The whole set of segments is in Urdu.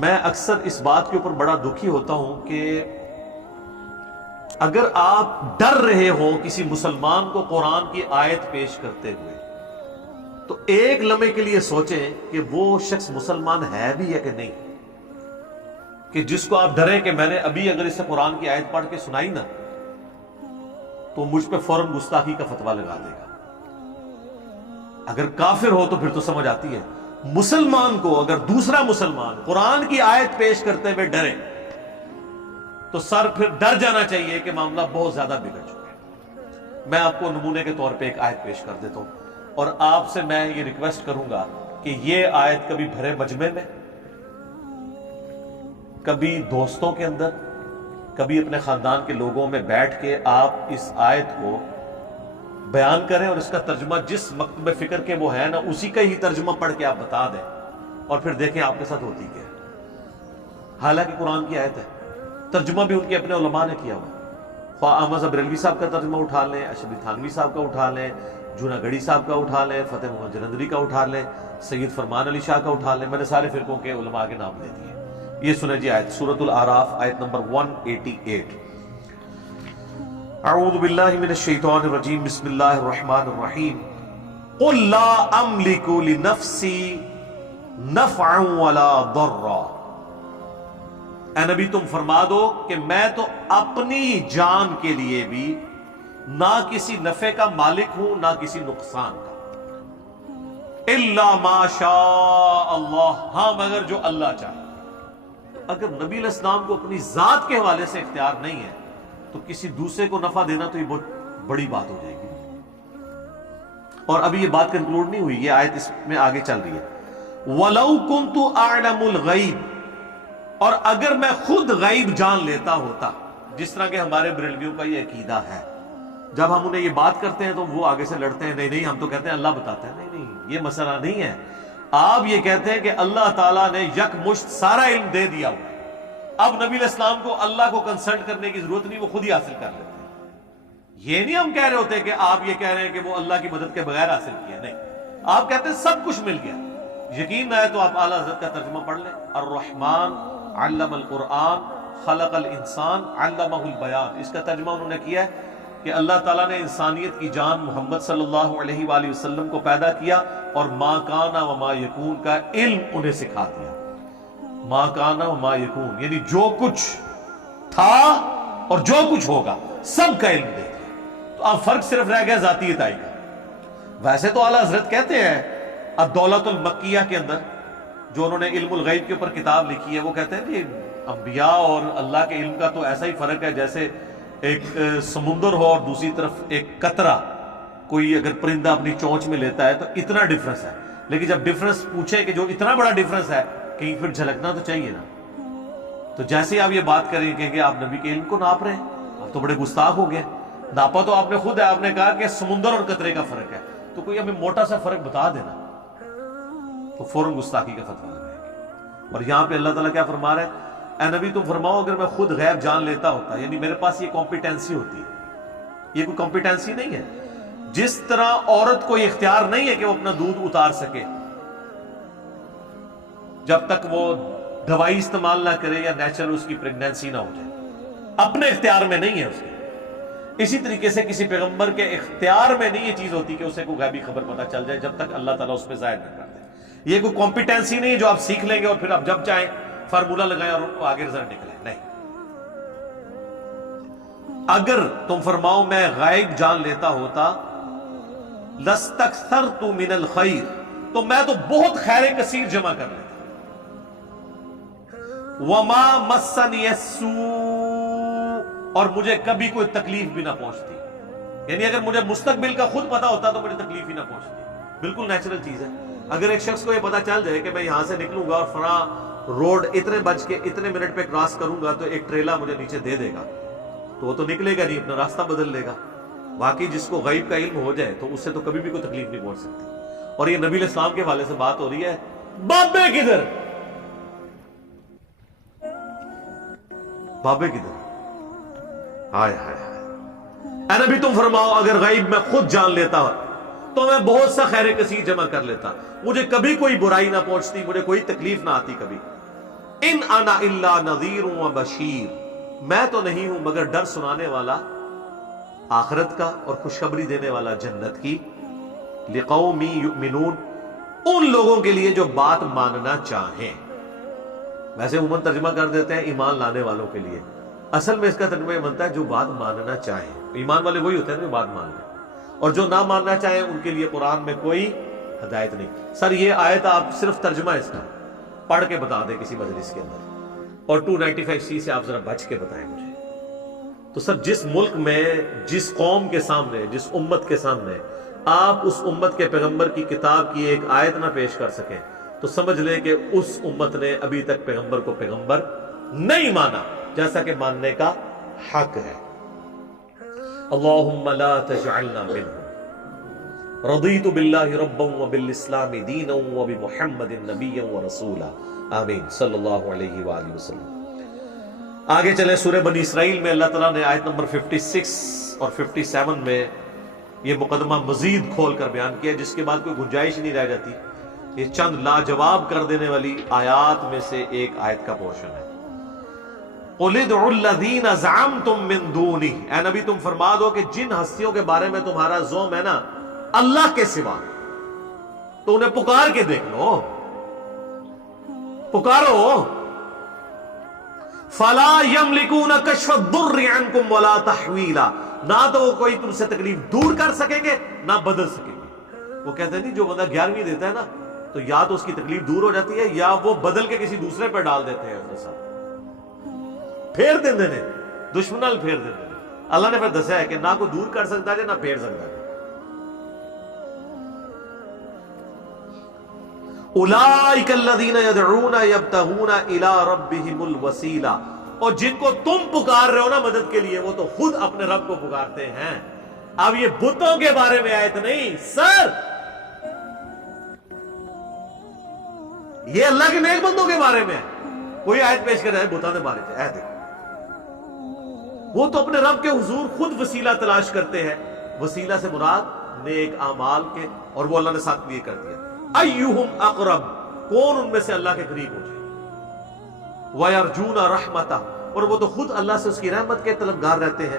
میں اکثر اس بات کے اوپر بڑا دکھی ہوتا ہوں کہ اگر آپ ڈر رہے ہو کسی مسلمان کو قرآن کی آیت پیش کرتے ہوئے تو ایک لمحے کے لیے سوچیں کہ وہ شخص مسلمان ہے بھی یا کہ نہیں، کہ جس کو آپ ڈریں کہ میں نے ابھی اگر اسے قرآن کی آیت پڑھ کے سنائی نا تو مجھ پہ فوراً گستاخی کا فتویٰ لگا دے گا۔ اگر کافر ہو تو پھر تو سمجھ آتی ہے، مسلمان کو اگر دوسرا مسلمان قرآن کی آیت پیش کرتے ہوئے ڈرے تو سر پھر ڈر جانا چاہیے کہ معاملہ بہت زیادہ بگڑ چکا ہے۔ میں آپ کو نمونے کے طور پہ ایک آیت پیش کر دیتا ہوں اور آپ سے میں یہ ریکویسٹ کروں گا کہ یہ آیت کبھی بھرے مجمع میں، کبھی دوستوں کے اندر، کبھی اپنے خاندان کے لوگوں میں بیٹھ کے آپ اس آیت کو بیان کریں اور اس کا ترجمہ جس مکتب فکر کے وہ ہے نا اسی کا ہی ترجمہ پڑھ کے آپ بتا دیں اور پھر دیکھیں آپ کے ساتھ ہوتی کیا ہے۔ حالانکہ قرآن کی آیت ہے، ترجمہ بھی ان کے اپنے علماء نے کیا ہوا، خواہ احمد بریلوی صاحب کا ترجمہ اٹھا لیں، اشرفی تھانوی صاحب کا اٹھا لیں، جونا گڑھی صاحب کا اٹھا لیں، فتح محمد جلندری کا اٹھا لیں، سید فرمان علی شاہ کا اٹھا لیں، میں نے سارے فرقوں کے علماء کے نام دے دیے۔ یہ سنیں جی آیت سورۃ الاعراف آیت نمبر 188۔ اعوذ باللہ من الشیطان الرجیم، بسم اللہ الرحمن الرحیم۔ قل لا املک لنفسی نفعا ولا ضرا، اے نبی تم فرما دو کہ میں تو اپنی جان کے لیے بھی نہ کسی نفع کا مالک ہوں نہ کسی نقصان کا، الا ما شاء اللہ، ہاں مگر جو اللہ چاہے۔ اگر نبی علیہ السلام کو اپنی ذات کے حوالے سے اختیار نہیں ہے تو کسی دوسرے کو نفع دینا تو یہ بہت بڑی بات ہو جائے گی۔ اور ابھی یہ بات کنکلوڈ نہیں ہوئی، یہ آیت اس میں آگے چل رہی ہے۔ وَلَوْ كُنْتُ أَعْلَمُ الْغَيْبِ، اور اگر میں خود غیب جان لیتا ہوتا، جس طرح کہ ہمارے بریلویوں کا یہ عقیدہ ہے، جب ہم انہیں یہ بات کرتے ہیں تو وہ آگے سے لڑتے ہیں، نہیں ہم تو کہتے ہیں اللہ بتاتا ہے۔ نہیں، یہ مسئلہ نہیں ہے۔ آپ یہ کہتے ہیں کہ اللہ تعالیٰ نے یک مشت سارا علم دے دیا ہوا، اب نبی علیہ السلام کو اللہ کو کنسلٹ کرنے کی ضرورت نہیں، وہ خود ہی حاصل کر لیتے ہیں۔ یہ نہیں ہم کہہ رہے ہوتے کہ آپ یہ کہہ رہے ہیں کہ وہ اللہ کی مدد کے بغیر حاصل کیا، نہیں، آپ کہتے ہیں سب کچھ مل گیا۔ یقین نہ ہے تو آپ اعلیٰ حضرت کا ترجمہ پڑھ لیں، الرحمن علم القرآن خلق الانسان علمہ البیان، اس کا ترجمہ انہوں نے کیا ہے کہ اللہ تعالیٰ نے انسانیت کی جان محمد صلی اللہ علیہ وآلہ وسلم کو پیدا کیا اور ما کان و ما یکون کا علم انہیں سکھا دیا۔ ما کان و ما یکون یعنی جو کچھ تھا اور جو کچھ ہوگا سب کا علم دے دیا۔ تو اب فرق صرف رہ گیا ذاتی عطائی کا۔ ویسے تو اعلیٰ حضرت کہتے ہیں الدولۃ المکیہ کے اندر جو انہوں نے علم الغیب کے اوپر کتاب لکھی ہے، وہ کہتے ہیں کہ انبیاء اور اللہ کے علم کا تو ایسا ہی فرق ہے جیسے ایک سمندر ہو اور دوسری طرف ایک قطرہ، کوئی اگر پرندہ اپنی چونچ میں لیتا ہے تو اتنا ڈفرنس ہے، لیکن جب ڈفرنس پوچھے کہ جو اتنا بڑا ڈفرنس ہے کہیں پھر جھلکنا تو چاہیے نا۔ تو جیسے ہی آپ یہ بات کریں کہ آپ نبی کے علم کو ناپ رہے ہیں، آپ تو بڑے گستاخ ہو گئے۔ ناپا تو آپ نے خود ہے، آپ نے کہا کہ سمندر اور قطرے کا فرق ہے، تو کوئی ہمیں موٹا سا فرق بتا دینا تو فوراً گستاخی کا فتویٰ لگائے گا۔ اور یہاں پہ اللہ تعالیٰ کیا فرما رہا ہے؟ اے نبی تم فرماؤ اگر میں خود غیب جان لیتا ہوتا، یعنی میرے پاس یہ کمپیٹنسی ہوتی، یہ کوئی کمپیٹنسی نہیں ہے۔ جس طرح عورت کو اختیار نہیں ہے کہ وہ اپنا دودھ اتار سکے جب تک وہ دوائی استعمال نہ کرے یا نیچرل اس کی پریگنینسی نہ ہو جائے، اپنے اختیار میں نہیں ہے اس کے، اسی طریقے سے کسی پیغمبر کے اختیار میں نہیں یہ چیز ہوتی کہ اسے کوئی غیبی خبر پتہ چل جائے جب تک اللہ تعالیٰ اس پہ ظاہر نہ کر دے۔ یہ کوئی کمپیٹنسی نہیں جو آپ سیکھ لیں گے اور پھر آپ جب چاہیں فارمولہ لگائیں اور آگے رزلٹ نکلے، نہیں۔ اگر تم فرماؤ میں غیب جان لیتا ہوتا لستکثرت من الخیر، تو میں تو بہت خیر کثیر جمع کر لیتا۔ وما مسنی السوء، اور مجھے کبھی کوئی تکلیف بھی نہ پہنچتی، یعنی اگر مجھے مستقبل کا خود پتا ہوتا تو مجھے تکلیف ہی نہ پہنچتی۔ بالکل نیچرل چیز ہے، اگر ایک شخص کو یہ پتا چل جائے کہ میں یہاں سے نکلوں گا اور فلاں روڈ اتنے بج کے اتنے منٹ پہ کراس کروں گا تو ایک ٹریلا مجھے نیچے دے دے گا، تو وہ تو نکلے گا نہیں، اپنا راستہ بدل لے گا۔ واقعی جس کو غیب کا علم ہو جائے تو اس سے تو کبھی بھی کوئی تکلیف نہیں پہنچ سکتی۔ اور یہ نبی علیہ السلام کے حوالے سے بات ہو رہی ہے، بابے کدھر، بابے کدھر، ہائے ہائے ہائے۔ اے نبی تم فرماؤ اگر غیب میں خود جان لیتا تو میں بہت سا خیر کثیر جمع کر لیتا، مجھے کبھی کوئی برائی نہ پہنچتی، مجھے کوئی تکلیف نہ آتی کبھی۔ ان انا الا نذیر و بشیر، میں تو نہیں ہوں مگر ڈر سنانے والا آخرت کا اور خوشخبری دینے والا جنت کی، لقوم یؤمنون، ان لوگوں کے لیے جو بات ماننا چاہیں۔ ویسے عموماً ترجمہ کر دیتے ہیں ایمان لانے والوں کے لیے، اصل میں اس کا ترجمہ یہ بنتا ہے جو بات ماننا چاہیں۔ ایمان والے وہی ہوتے ہیں جو بات مان لیں، اور جو نہ ماننا چاہیں ان کے لیے قرآن میں کوئی ہدایت نہیں۔ سر یہ آیت آپ صرف ترجمہ اس کا پڑھ کے بتا دیں کسی مجلس کے اندر، اور 295C سے آپ ذرا بچ کے بتائیں مجھے۔ تو سر جس ملک میں، جس قوم کے سامنے، جس امت کے سامنے آپ اس امت کے پیغمبر کی کتاب کی ایک آیت نہ پیش کر سکیں تو سمجھ لیں کہ اس امت نے ابھی تک پیغمبر کو پیغمبر نہیں مانا، جیسا کہ ماننے کا حق ہے۔ اللہم لا تجعلنا منہم، رضیت باللہ ربا وبالاسلام دینا وبمحمد نبیا ورسولا، آمین صلی اللہ علیہ وآلہ وسلم۔ آگے چلیں، سورہ بنی اسرائیل میں اللہ تعالیٰ نے آیت نمبر 56 اور 57 میں یہ مقدمہ مزید کھول کر بیان کیا، جس کے بعد کوئی گنجائش نہیں رہ جاتی۔ یہ چند لاجواب کر دینے والی آیات میں سے ایک آیت کا پورشن ہے۔ قُلِ ادْعُوا الَّذِينَ زَعَمْتُم مِّن دُونِهِ، اے نبی تم فرما دو کہ جن ہستیوں کے بارے میں تمہارا زعم ہے نا اللہ کے سوا، تو انہیں پکار کے دیکھ لو، پکارو۔ فَلَا يَمْلِكُونَ كَشْفَ الضُّرِّ عَنْكُمْ وَلَا تَحْوِيلًا، نہ تو وہ کوئی تم سے تکلیف دور کر سکیں گے نہ بدل سکیں گے۔ وہ کہتے ہیں نہیں جو بندہ 11ویں دیتا ہے نا تو یا تو اس کی تکلیف دور ہو جاتی ہے یا وہ بدل کے کسی دوسرے پہ ڈال دیتے ہیں، پھیر دیں دینے دشمنال پھیر دیں دینے۔ اللہ نے پھر دسیا ہے کہ نہ کوئی دور کر سکتا ہے نہ پھیر سکتا ہے۔ اولئک الذین یدعون یبتغون الی ربہم الوسیلہ، اور جن کو تم پکار رہے ہو نا مدد کے لیے وہ تو خود اپنے رب کو پکارتے ہیں۔ اب یہ بتوں کے بارے میں آیت نہیں سر، یہ اللہ کے نیک بندوں کے بارے میں کوئی آیت پیش کر رہا ہے بتوں کے بارے میں، دیکھو وہ تو اپنے رب کے حضور خود وسیلہ تلاش کرتے ہیں۔ وسیلہ سے مراد نیک اعمال کے، اور وہ اللہ نے ساتھ لیے کر دیا۔ ایہم اقرب، کون ان میں سے اللہ کے قریب ہو جائے۔ وَيَرْجُونَ رَحْمَتَهُ، اور وہ تو خود اللہ سے اس کی رحمت کے طلبگار رہتے ہیں۔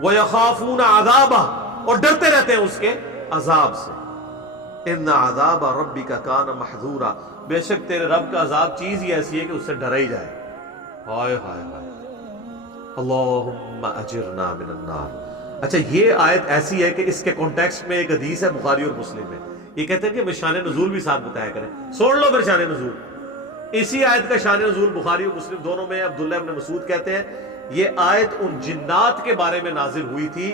وَيَخَافُونَ عَذَابَهُ، اور ڈرتے رہتے ہیں اس کے عذاب سے۔ إِنَّ عَذَابَ رَبِّكَ كَانَ مَحْذُورًا، بے شک تیرے رب کا عذاب چیز ہی ایسی ہے کہ اس سے ڈرا ہی جائے۔ ہائے ہائے ہائے، اللہم اجرنا من النار۔ اچھا یہ آیت ایسی ہے کہ اس کے کانٹیکسٹ میں ایک حدیث ہے بخاری اور مسلم میں، یہ کہتے ہیں کہ شان نزول بھی ساتھ بتایا کریں، سوڑ لو پھر شان نزول۔ اسی آیت کا شان نزول بخاری اور مسلم دونوں میں عبداللہ ابن مسعود کہتے ہیں یہ آیت ان جنات کے بارے میں نازل ہوئی تھی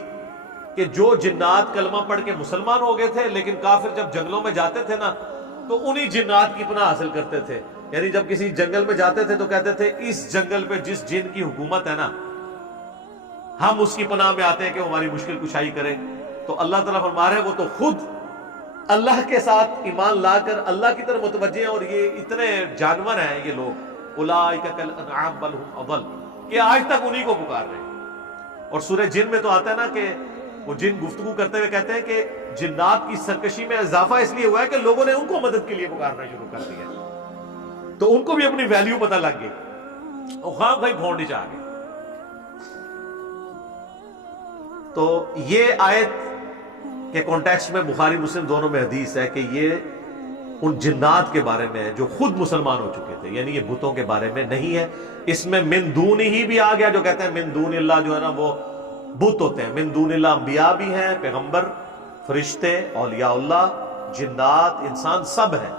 کہ جو جنات کلمہ پڑھ کے مسلمان ہو گئے تھے، لیکن کافر جب جنگلوں میں جاتے تھے نا تو انہی جنات کی پناہ حاصل کرتے تھے۔ یعنی جب کسی جنگل میں جاتے تھے تو کہتے تھے اس جنگل پہ جس جن کی حکومت ہے نا ہم اس کی پناہ میں آتے ہیں کہ وہ ہماری مشکل کشائی کرے۔ تو اللہ تعالیٰ فرما رہے ہیں وہ تو خود اللہ کے ساتھ ایمان لا کر اللہ کی طرف متوجہ ہیں، اور یہ اتنے جانور ہیں یہ لوگ، اولئک کالانعام بل ھم اضل، کہ آج تک انہی کو پکار رہے ہیں۔ اور سورہ جن میں تو آتا ہے نا کہ وہ جن گفتگو کرتے ہوئے کہتے ہیں کہ جنات کی سرکشی میں اضافہ اس لیے ہوا ہے کہ لوگوں نے ان کو مدد کے لیے پکارنا شروع کر دیا، تو ان کو بھی اپنی ویلیو پتہ لگ گئی، وہ خواہ بھائی بھونڈی چاہ گئے۔ تو یہ آیت کے کانٹیکسٹ میں بخاری مسلم دونوں میں حدیث ہے کہ یہ ان جنات کے بارے میں ہے جو خود مسلمان ہو چکے تھے، یعنی یہ بتوں کے بارے میں نہیں ہے۔ اس میں من دون ہی بھی آ گیا، جو کہتے ہیں من دون اللہ جو ہے نا وہ بت ہوتے ہیں، من دون اللہ انبیاء بھی ہیں، پیغمبر، فرشتے، اولیاء اللہ، جنات، انسان سب ہیں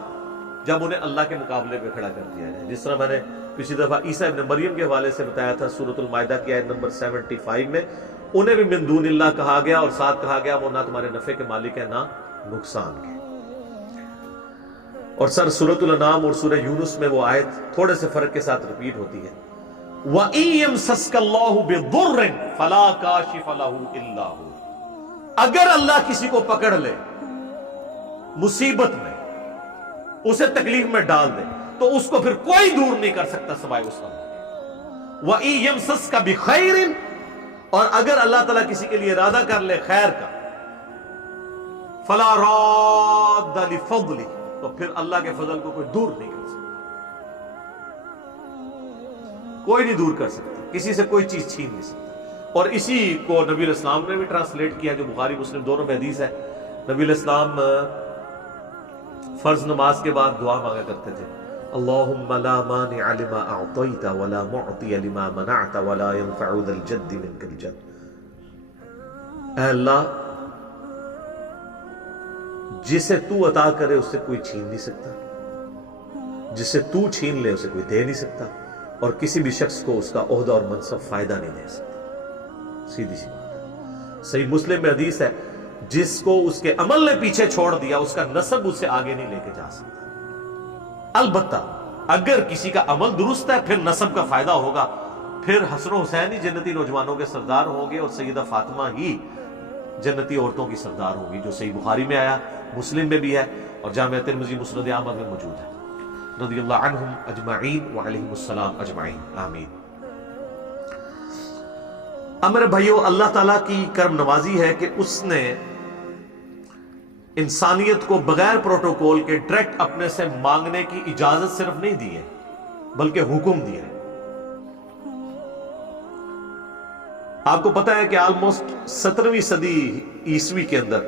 جب انہیں اللہ کے مقابلے پہ کھڑا کر دیا جائے۔ جس طرح میں نے پچھلی دفعہ عیسیٰ ابن مریم کے حوالے سے بتایا تھا، سورۃ المائدہ کی آیت نمبر 75 میں انہیں بھی من دون اللہ کہا گیا، اور ساتھ کہا گیا وہ نہ تمہارے نفع کے مالک ہیں نہ نقصان کے۔ اور سر سورۃ الانعام اور سورہ یونس میں وہ آیت تھوڑے سے فرق کے ساتھ ریپیٹ ہوتی ہے، وَإِن يَمْسَسْكَ اللَّهُ بِضُرٍّ فَلَا كَاشِفَ لَهُ إِلَّا هُوَ، اگر اللہ کسی کو پکڑ لے مصیبت میں، اسے تکلیف میں ڈال دے تو اس کو پھر کوئی دور نہیں کر سکتا سوائے اس کا۔ وَإِن يَمْسَسْكَ بِخَيْرٍ، اور اگر اللہ تعالیٰ کسی کے لیے ارادہ کر لے خیر کا، فَلَا رَادَّ لِفَضْلِهِ، تو پھر اللہ کے فضل کو کوئی دور نہیں کر سکتا۔ کوئی نہیں دور کر سکتا، کسی سے کوئی چیز چھین نہیں سکتا. اور اسی کو نبی علیہ السلام نے بھی ٹرانسلیٹ کیا، جو بخاری مسلم دونوں میں حدیث ہے. نبی علیہ السلام فرض نماز کے بعد دعا مانگا کرتے تھے، اللہم لا مانع لما اعطیت ولا معطی لما منعت ولا ينفع ذا الجد منک الجد. اے اللہ، جسے تو عطا کرے اس سے کوئی چھین نہیں سکتا، جسے تو چھین لے اسے کوئی دے نہیں سکتا، اور کسی بھی شخص کو اس کا عہدہ اور منصب فائدہ نہیں دے سکتا. سیدھی سی بات ہے. صحیح مسلم میں حدیث ہے، جس کو اس کے عمل نے پیچھے چھوڑ دیا اس کا نسب اسے آگے نہیں لے کے جا سکتا. البتہ اگر کسی کا عمل درست ہے پھر نسب کا فائدہ ہوگا، پھر حسن و حسین ہی جنتی نوجوانوں کے سردار ہوں گے، اور سیدہ فاطمہ ہی جنتی عورتوں کی سردار ہوگی، جو صحیح بخاری میں آیا، مسلم میں بھی ہے، اور جامع ترمذی مسند احمد میں موجود ہے. رضی اللہ عنہم اجمعین وعلیہم السلام اجمعین آمین. میرے بھائیو، اللہ تعالیٰ کی کرم نوازی ہے کہ اس نے انسانیت کو بغیر پروٹوکول کے ڈائریکٹ اپنے سے مانگنے کی اجازت صرف نہیں دی ہے بلکہ حکم دیا ہے. آپ کو پتا ہے کہ آلموسٹ 17ویں صدی عیسوی کے اندر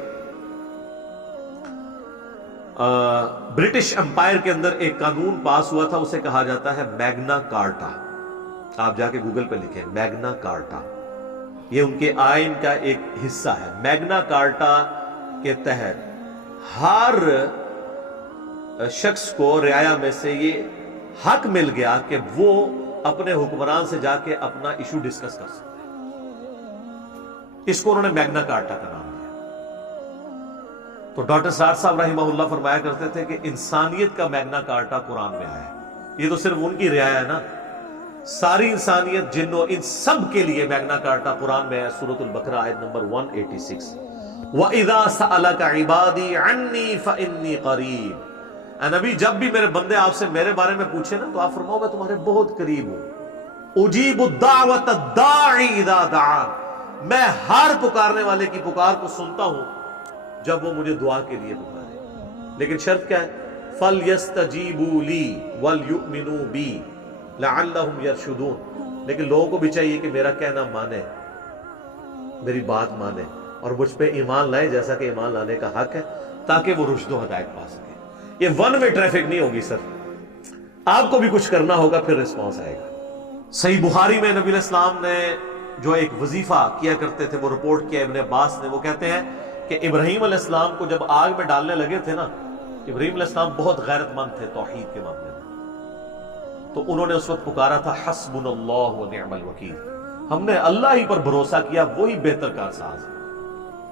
برٹش امپائر کے اندر ایک قانون پاس ہوا تھا، اسے کہا جاتا ہے میگنا کارٹا. آپ جا کے گوگل پہ لکھیں میگنا کارٹا، یہ ان کے آئین کا ایک حصہ ہے. میگنا کارٹا کے تحت ہر شخص کو رعایا میں سے یہ حق مل گیا کہ وہ اپنے حکمران سے جا کے اپنا ایشو ڈسکس کر سکتے ہیں. اس کو انہوں نے میگنا کارٹا کا نام دیا. تو ڈاکٹر سعد صاحب رحمہ اللہ فرمایا کرتے تھے کہ انسانیت کا میگنا کارٹا قرآن میں آیا ہے. یہ تو صرف ان کی رعایا ہے نا، ساری انسانیت، جن و انس سب کے لیے میگنا کارٹا قرآن میں ہے. سورۃ البقرہ آیت نمبر 186، وَإِذَا سَأَلَكَ عِبَادِي عَنِّي فَإِنِّي قَرِيبٌ. اے نبی، جب بھی میرے بندے آپ سے میرے بارے میں پوچھے نا تو آپ فرماؤ میں تمہارے بہت قریب ہوں. اُجِيبُ الدَّعْوَةَ الدَّاعِ إِذَا دَعَانِ. میں ہر پکارنے والے کی پکار کو سنتا ہوں جب وہ مجھے دعا کے لیے پکارے. لیکن شرط کیا ہے؟ فَلْيَسْتَجِيبُوا لِي وَلْيُؤْمِنُوا بِي لَعَلَّهُمْ يَرْشُدُونَ. لیکن لوگوں کو بھی چاہیے کہ میرا کہنا مانے، میری بات مانے، اور مجھ پہ ایمان لائے جیسا کہ ایمان لانے کا حق ہے، تاکہ وہ رشد و ہدایت پا سکے. یہ ون وے ٹریفک نہیں ہوگی سر، آپ کو بھی کچھ کرنا ہوگا پھر رسپانس آئے گا. صحیح بخاری میں نبی علیہ السلام نے جو ایک وظیفہ کیا کرتے تھے وہ رپورٹ کیا ابن عباس نے. وہ کہتے ہیں کہ ابراہیم علیہ السلام کو جب آگ میں ڈالنے لگے تھے نا، ابراہیم علیہ السلام بہت غیرت مند تھے توحید کے معاملے میں، تو انہوں نے اس وقت پکارا تھا حسبنا اللہ و نعم الوکیل. ہم نے اللہ ہی پر بھروسہ کیا، وہی بہتر کارساز ہے.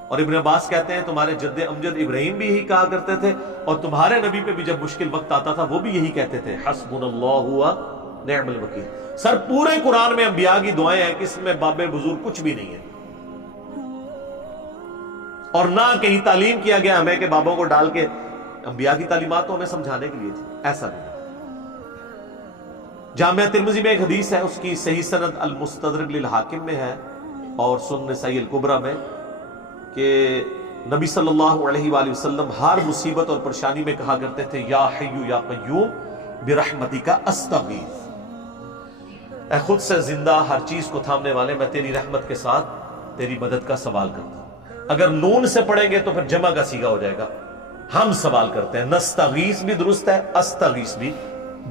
اور ابن عباس کہتے ہیں تمہارے جد امجد ابراہیم بھی یہی کہا کرتے تھے، اور تمہارے نبی پہ بھی جب مشکل وقت آتا تھا وہ بھی یہی کہتے تھے حسبنا اللہ و نعم الوکیل. سر پورے قرآن میں انبیاء کی دعائیں ہیں، کس میں باب بزرگ کچھ بھی نہیں ہے، اور نہ کہیں تعلیم کیا گیا ہمیں کہ بابوں کو ڈال کے. انبیاء کی تعلیمات تو ہمیں سمجھانے کے لیے تھی، ایسا نہیں. جامعہ ترمذی میں ایک حدیث ہے، اس کی صحیح سند المستدرک للحاکم میں ہے اور سنن نسائی الکبریٰ میں، کہ نبی صلی اللہ علیہ وآلہ وسلم ہر مصیبت اور پریشانی میں کہا کرتے تھے یا حی یا قیوم برحمتک استغیث. اے خود سے زندہ ہر چیز کو تھامنے والے، میں تیری رحمت کے ساتھ تیری مدد کا سوال کرتا ہوں. اگر نون سے پڑھیں گے تو پھر جمع کا صیغہ ہو جائے گا. ہم سوال کرتے ہیں. نستغیث بھی درست ہے، استغیث بھی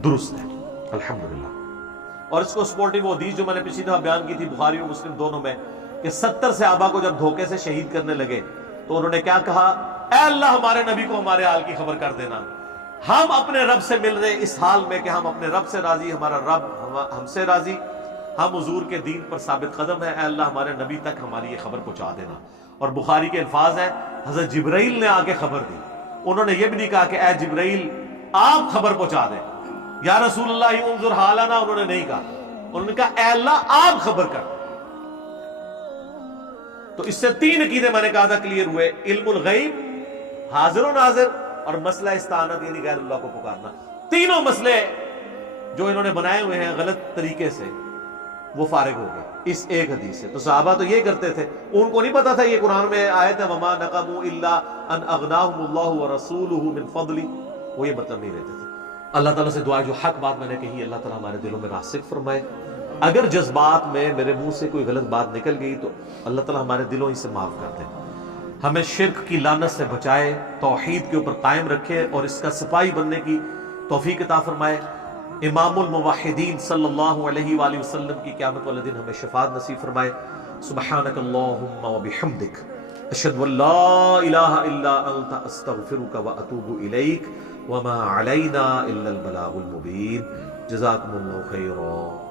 درست ہے. الحمدللہ. اور اس کو سپورٹنگ وہ حدیث جو میں نے پچھلی دفعہ بیان کی تھی بخاری اور مسلم دونوں میں، کہ 70 صحابہ کو جب دھوکے سے شہید کرنے لگے تو انہوں نے کیا کہا؟ اے اللہ ہمارے نبی کو ہمارے حال کی خبر کر دینا. ہم اپنے رب سے مل رہے اس حال میں کہ ہم اپنے رب سے راضی، ہمارا رب ہم سے راضی، ہم حضور کے دین پر ثابت قدم ہیں. اے اللہ ہمارے نبی تک ہماری یہ خبر پہنچا دینا. اور بخاری کے الفاظ ہیں حضرت جبرائیل نے آ کے خبر دی. انہوں نے یہ بھی نہیں کہا کہ اے جبرائیل آپ خبر پہنچا دیں، یا رسول اللہ انظر حالنا، انہوں نے نہیں کہا. انہوں نے کہا اے اللہ آپ خبر کر. تو اس سے 3 عقیدے میں نے کہا تھا کلیئر ہوئے: علم الغیب، حاضر و ناظر، اور مسئلہ استعانت یعنی غیر اللہ کو پکارنا. تینوں مسئلے جو انہوں نے بنائے ہوئے ہیں غلط طریقے سے وہ فارغ ہو گئے اس ایک حدیث سے. تو صحابہ تو یہ کرتے تھے، ان کو نہیں پتا تھا یہ قرآن میں آیت ہے وما نقموا الا ان اغناهم اللہ ورسولہ من فضلہ. وہ یہ مطلب نہیں لیتے تھے. اللہ تعالیٰ سے دعا جو حق بات میں نے کہی اللہ تعالیٰ ہمارے دلوں میں راسخ فرمائے. اگر جذبات میں میرے منہ سے کوئی غلط بات نکل گئی تو اللہ تعالیٰ ہمارے دلوں ہی سے معاف کر دے، ہمیں شرک کی لعنت سے بچائے، توحید کے اوپر قائم رکھے اور اس کا سپاہی بننے کی توفیق عطا فرمائے۔ امام الموحدین صلی اللہ علیہ وآلہ وسلم کی قیامت والے دن ہمیں شفاعت نصیب فرمائے۔ سبحانک اللہم وبحمدک، اشہد ان لا الہ الا انت، استغفرک واتوب الیک، وما علینا الا البلاغ المبین۔ جزاکم اللہ خیرا۔